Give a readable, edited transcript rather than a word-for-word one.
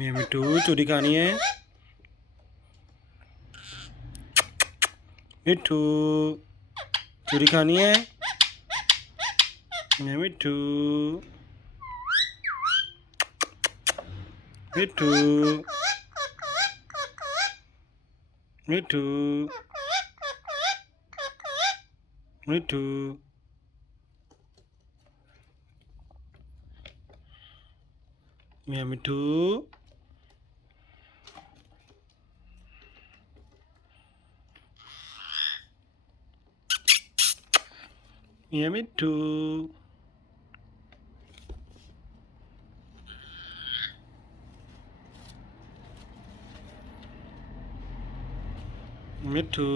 मिया मिट्टू चोरी खानी है मिट्टू चोरी खानी है मिया मिट्टू मिट्टू मिट्टू मिट्टू मिया मिट्टू मिया मिट्टू मिट्टू